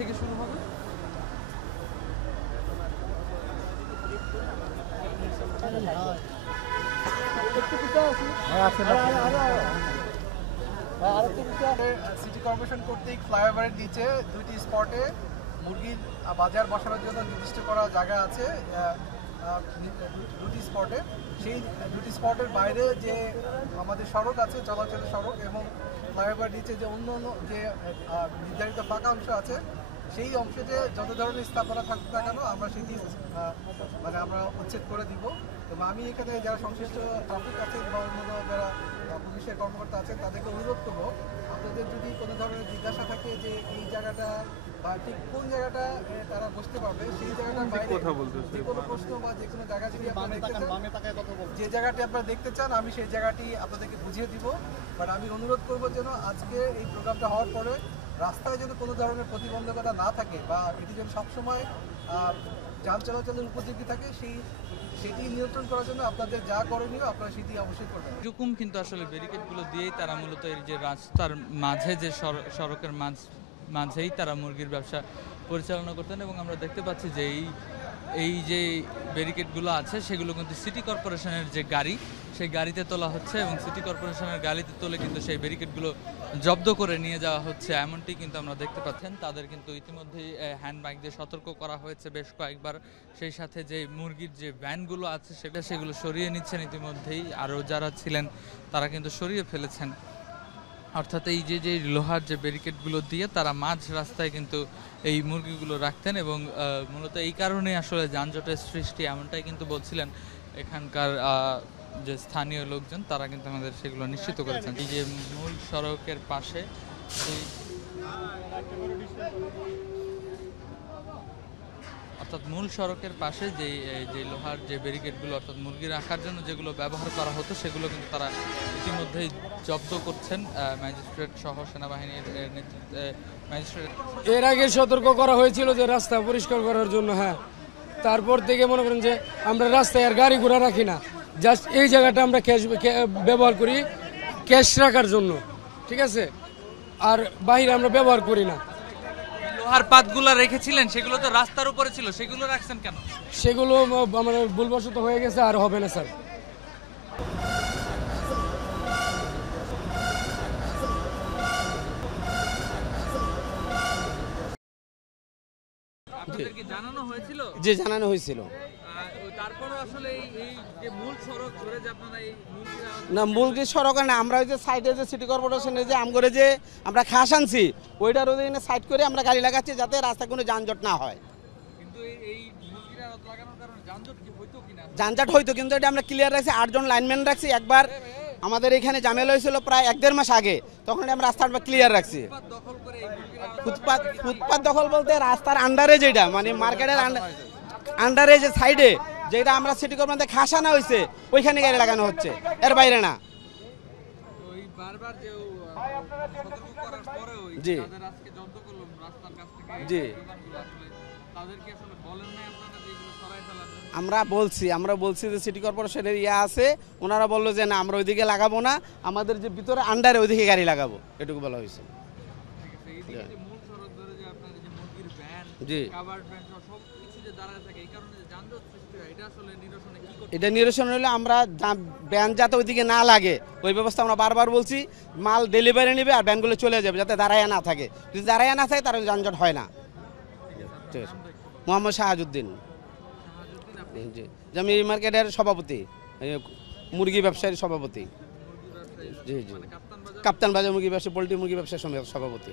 থেকে শুরু হবে? সিটি কর্পোরেশন কর্তৃক ফ্লাইওভারের নিচে 2টি স্পটে মুরগির বাজার বসানোর জন্য নির্দিষ্ট করা জায়গা আছে। 2টি স্পটে, সেই 2টি স্পটের বাইরে যে আমাদের সড়ক আছে, চলাচলের সড়ক, এবং ফ্লাইওভার নিচে যে অন্য অন্য যে নির্ধারিত ফাঁকা অংশ আছে, সেই অংশে যত ধরনের স্থাপনা থাকবে না কেন আমরা সেটি আমরা উচ্ছেদ করে দিব। এবং আমি এখানে যারা সংশ্লিষ্ট ট্রাফিক আছেন বা অন্যান্য যারা পুলিশের কর্মকর্তা আছেন তাদেরকে অনুরোধ করবো, আপনাদের যদি কোনো ধরনের জিজ্ঞাসা থাকে যে এই জায়গাটা বা ঠিক কোন জায়গাটা তারা বসতে পারবে, সেই জায়গাটার বাইরে যে কোনো প্রশ্ন বা যে কোনো জায়গা যদি আপনারা দেখতে চান, যে জায়গাটি আপনারা দেখতে চান, আমি সেই জায়গাটি আপনাদেরকে বুঝিয়ে দিব। বাট আমি অনুরোধ করবো যেন আজকে এই প্রোগ্রামটা হওয়ার পরে রাস্তায় যেন কোনো ধরনের প্রতিবন্ধকতা না থাকে বা এটি যেন সবসময় যান চলাচলের উপযোগী থাকে, সেটি নিয়ন্ত্রণ করার জন্য আপনাদের যা করণীয় আপনারা সেটি অবশ্যই করবেন। এরকম কিন্তু আসলে ব্যারিকেডগুলো দিয়েই তারা মূলত এই যে রাস্তার মাঝে যে সড়কের মাঝেই তারা মুরগির ব্যবসা পরিচালনা করতেন। এবং আমরা দেখতে পাচ্ছি যে এই যে ব্যারিকেডগুলো আছে সেগুলো কিন্তু সিটি কর্পোরেশনের যে গাড়ি, সেই গাড়িতে তোলা হচ্ছে এবং সিটি কর্পোরেশনের গাড়িতে তুলে কিন্তু সেই ব্যারিকেডগুলো জব্দ করে নিয়ে যাওয়া হচ্ছে, এমনটি কিন্তু আমরা দেখতে পাচ্ছেন। তাদের কিন্তু ইতিমধ্যেই হ্যান্ড মাইক দিয়ে সতর্ক করা হয়েছে বেশ কয়েকবার। সেই সাথে যে মুরগির যে ভ্যানগুলো আছে সেগুলো সরিয়ে নিচ্ছেন ইতিমধ্যেই, আরও যারা ছিলেন তারা কিন্তু সরিয়ে ফেলেছেন। অর্থাৎ এই যে লোহার যে ব্যারিকেডগুলো দিয়ে তারা মাঝ রাস্তায় কিন্তু এই মুরগিগুলো রাখতেন এবং মূলত এই কারণে আসলে যানজটের সৃষ্টি, এমনটাই কিন্তু বলছিলেন এখানকার যে স্থানীয় লোকজন, তারা কিন্তু আমাদের সেগুলো নিশ্চিত করেছেন। এই যে মূল সড়কের পাশে অর্থাৎ মূল সড়কের পাশে যে লোহার যে ব্যারিকেডগুলো অর্থাৎ মুরগি রাখার জন্য যেগুলো ব্যবহার করা হতো সেগুলো কিন্তু তারা ইতিমধ্যেই জব্দ করছেন ম্যাজিস্ট্রেট সহ সেনাবাহিনীর নেতৃত্বে। ম্যাজিস্ট্রেট এর আগে সতর্ক করা হয়েছিল যে রাস্তা পরিষ্কার করার জন্য, হ্যাঁ। তারপর থেকে মনে করেন যে আমরা রাস্তায় আর গাড়ি ঘোড়া রাখি না, জাস্ট এই জায়গাটা আমরা ক্যাশ ব্যবহার করি ক্যাশ রাখার জন্য, ঠিক আছে, আর বাইরে আমরা ব্যবহার করি না। লোহার পাতগুলো রেখেছিলেন সেগুলো তো রাস্তার উপরে ছিল, সেগুলো রাখছেন কেন? সেগুলো আমাদের ভুলবশত হয়ে গেছে, আর হবে না স্যার। আপনাদেরকে জানানো হয়েছিল? যে জানানো হয়েছিল তারপরে আসলে এই যে মূল সড়ক ধরে যে আপনারা এই না, মুরগির সড়ক না, আমরা ওই যে সাইডে যে সিটি কর্পোরেশনের যে আমগরে যে আমরা খাস আনছি ওইটার ওদিকে সাইড করে আমরা গাড়ি লাগাচ্ছি যাতে রাস্তায় কোনো যানজট না হয়। কিন্তু এই মুরগিরা লাগানোর কারণে যানজট কি হইতো কিনা? যানজট হইতো, কিন্তু এটা আমরা ক্লিয়ার রাখছি, 8 জন লাইনম্যান রাখছি। একবার আমাদের এখানে ঝামেলা হয়েছিল প্রায় 1-1.5 মাস আগে, তখন আমরা রাস্তাটা ক্লিয়ার রাখছি। ফুটপাত দখল বলতে রাস্তার আন্ডারে যেটা মানে মার্কেটের আন্ডারে যে সাইডে যেটা আমরা সিটি কর্পোরেশন খাস আনা হয়েছে ওইখানে গাড়ি লাগানো হচ্ছে, এর বাইরে না। জি জি আমরা বলছি যে সিটি কর্পোরেশনের আছে, ওনারা বললো যে না আমরা ওইদিকে লাগাবো না, আমাদের যে ভিতরে আন্ডারে ওইদিকে গাড়ি লাগাবো, এটুকু বলা হয়েছে। জি এটা নিরসন হলে আমরা ভ্যান যাতে ওইদিকে না লাগে ওই ব্যবস্থা আমরা বারবার বলছি। মাল ডেলিভারি নেবে আর ভ্যানগুলো চলে যাবে যাতে দাঁড়াইয়া না থাকে, যদি দাঁড়াইয়া না থাকে তার যানজট হয় না। ঠিক আছে। মোহাম্মদ শাহাজুদ্দিন, জি, আমি এই মার্কেটের সভাপতি, মুরগি ব্যবসায়ীর সভাপতি। জি জি, কাপ্তান বাজার মুরগি ব্যবসা, পোলট্রি মুরগি ব্যবসার সভাপতি।